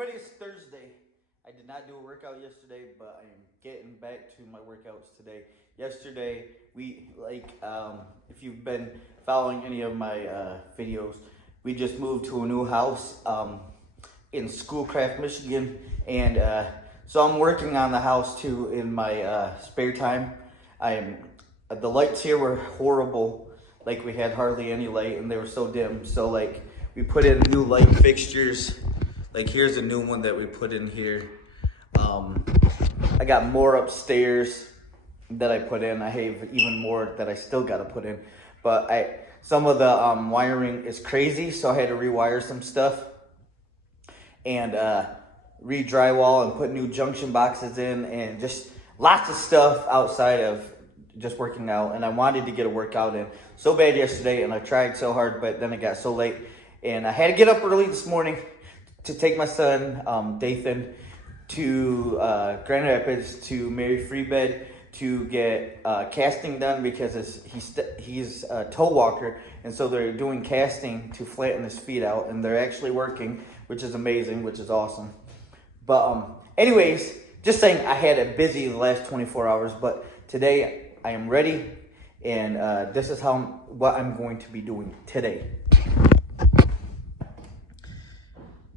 everybody, it's Thursday. I did not do a workout yesterday, but I am getting back to my workouts today. Yesterday, if you've been following any of my videos, we just moved to a new house in Schoolcraft, Michigan, and so I'm working on the house too in my spare time. The lights here were horrible. Like, we had hardly any light, and they were so dim. So like, we put in new light fixtures. Like, here's a new one that we put in here. I got more upstairs that I put in. I have even more that I still got to put in. But some of the wiring is crazy, so I had to rewire some stuff and re-drywall and put new junction boxes in, and just lots of stuff outside of just working out. And I wanted to get a workout in so bad yesterday, and I tried so hard, but then it got so late, and I had to get up early this morning to take my son Dathan to Grand Rapids to Mary Free Bed to get casting done, because he's a toe walker, and so they're doing casting to flatten his feet out, and they're actually working, which is amazing, which is awesome. But anyways, just saying, I had a busy the last 24 hours, but today I am ready, and this is what I'm going to be doing today.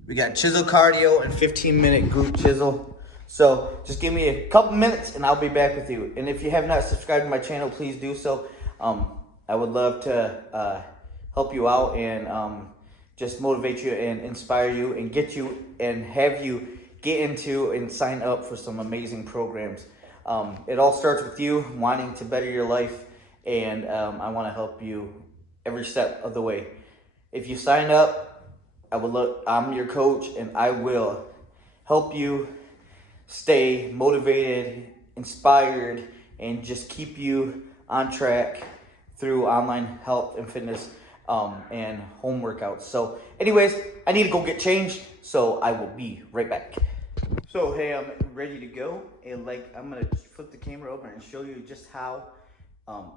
We got chisel cardio and 15-minute group chisel. So just give me a couple minutes and I'll be back with you. And if you have not subscribed to my channel, please do so. I would love to help you out and just motivate you and inspire you and get you and have you get into and sign up for some amazing programs. It all starts with you wanting to better your life, and I want to help you every step of the way. If you sign up, I'm your coach, and I will help you stay motivated, inspired, and just keep you on track through online health and fitness and home workouts. So anyways, I need to go get changed, so I will be right back. So hey, I'm ready to go, and I'm gonna flip the camera over and show you just how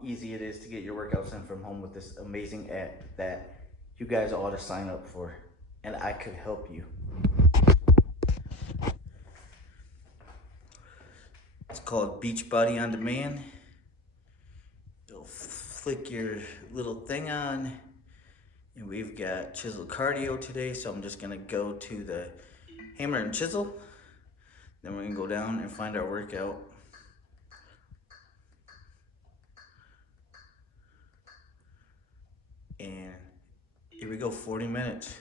easy it is to get your workouts in from home with this amazing app that you guys ought to sign up for, and I could help you. It's called Beachbody On Demand. You'll flick your little thing on, and we've got chisel cardio today, so I'm just gonna go to the hammer and chisel. Then we're gonna go down and find our workout. And here we go, 40 minutes.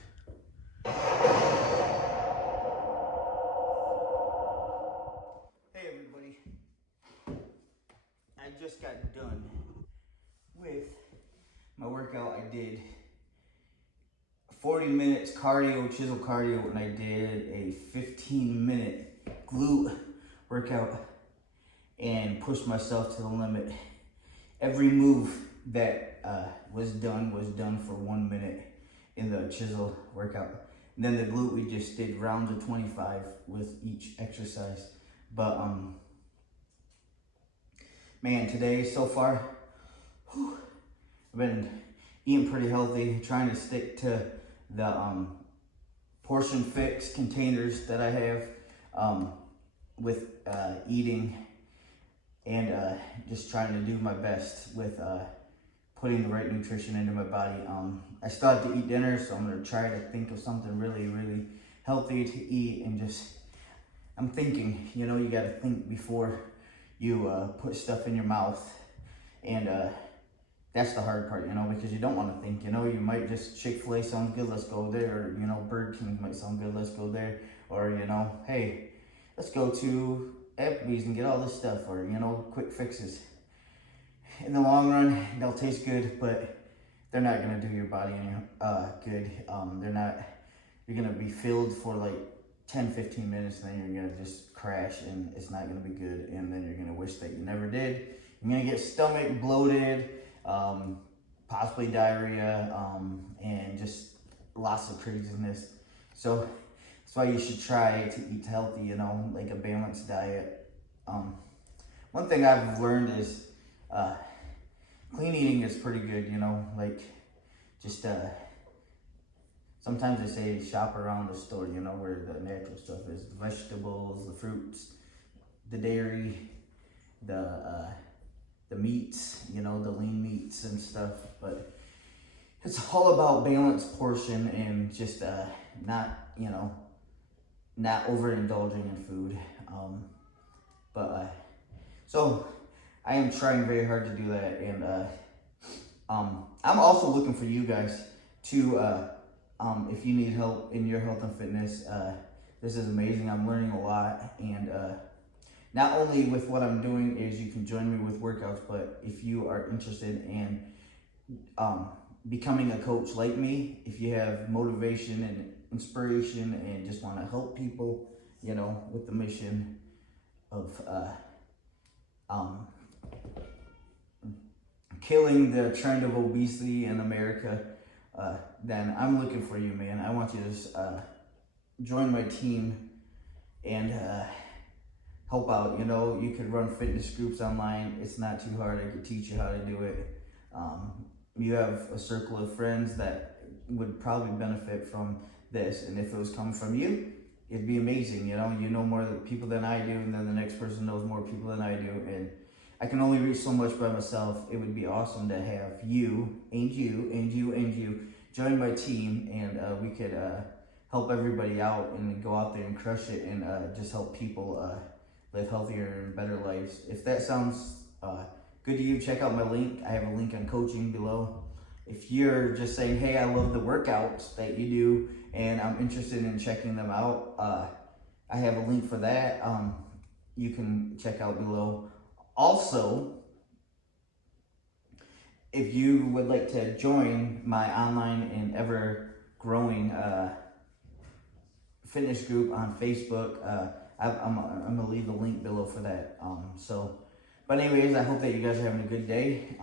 Hey everybody, I just got done with my workout. I did 40 minutes cardio, chisel cardio, and I did a 15-minute glute workout and pushed myself to the limit. Every move that was done for 1 minute in the chisel workout. And then the glute, we just did rounds of 25 with each exercise. But man, today so far, I've been eating pretty healthy, trying to stick to the portion fix containers that I have with eating, and just trying to do my best with putting the right nutrition into my body. I still have to eat dinner, so I'm gonna try to think of something really, really healthy to eat, and I'm thinking, you gotta think before you put stuff in your mouth, and that's the hard part, because you don't want to think, you might just, Chick-fil-A sounds good, let's go there, or, Burger King might sound good, let's go there, or, hey, let's go to Applebee's and get all this stuff, or, quick fixes. In the long run, they'll taste good, but they're not going to do your body any good. You're going to be filled for like 10-15 minutes, and then you're going to just crash, and it's not going to be good, and then you're going to wish that you never did. You're going to get stomach bloated, possibly diarrhea, and just lots of craziness. So that's why you should try to eat healthy, like a balanced diet. One thing I've learned is clean eating is pretty good, just sometimes they say shop around the store, you know, where the natural stuff is, the vegetables, the fruits, the dairy, the meats, you know, the lean meats and stuff. But it's all about balanced portion and just not, you know, not overindulging in food. So I am trying very hard to do that, and I'm also looking for you guys to, if you need help in your health and fitness. This is amazing. I'm learning a lot, and not only with what I'm doing is you can join me with workouts, but if you are interested in becoming a coach like me, if you have motivation and inspiration and just want to help people, you know, with the mission of killing the trend of obesity in America, then I'm looking for you, man. I want you to join my team and help out. You know, you could run fitness groups online. It's not too hard. I could teach you how to do it. You have a circle of friends that would probably benefit from this, and if it was coming from you, it'd be amazing. You know more people than I do, and then the next person knows more people than I do, and I can only reach so much by myself. It would be awesome to have you and you and you and you join my team, and we could help everybody out and go out there and crush it, and just help people live healthier and better lives. If that sounds good to you, check out my link. I have a link on coaching below. If you're just saying, hey, I love the workouts that you do and I'm interested in checking them out, I have a link for that. You can check out below. Also, if you would like to join my online and ever growing fitness group on Facebook, I'm gonna leave the link below for that. But anyways, I hope that you guys are having a good day,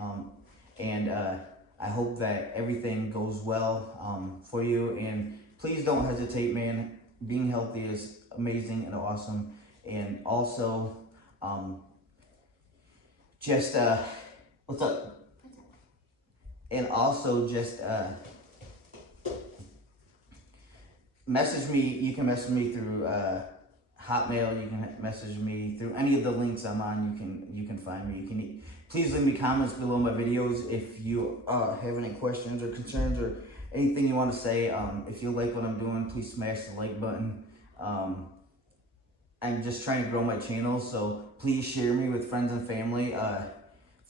and I hope that everything goes well for you. And please don't hesitate, man. Being healthy is amazing and awesome. And also, what's up? And also just message me. You can message me through Hotmail. You can message me through any of the links I'm on. You can find me. Please leave me comments below my videos if you have any questions or concerns or anything you want to say. If you like what I'm doing, please smash the like button. I'm just trying to grow my channel, so please share me with friends and family.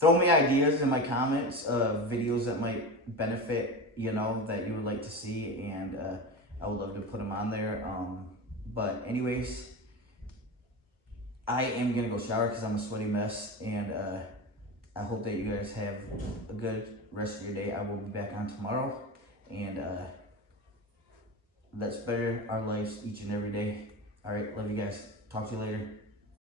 Throw me ideas in my comments of videos that might benefit, you know, that you would like to see, and I would love to put them on there. But anyways, I am gonna go shower because I'm a sweaty mess, and I hope that you guys have a good rest of your day. I will be back on tomorrow, and let's better our lives each and every day. All right, love you guys. Talk to you later.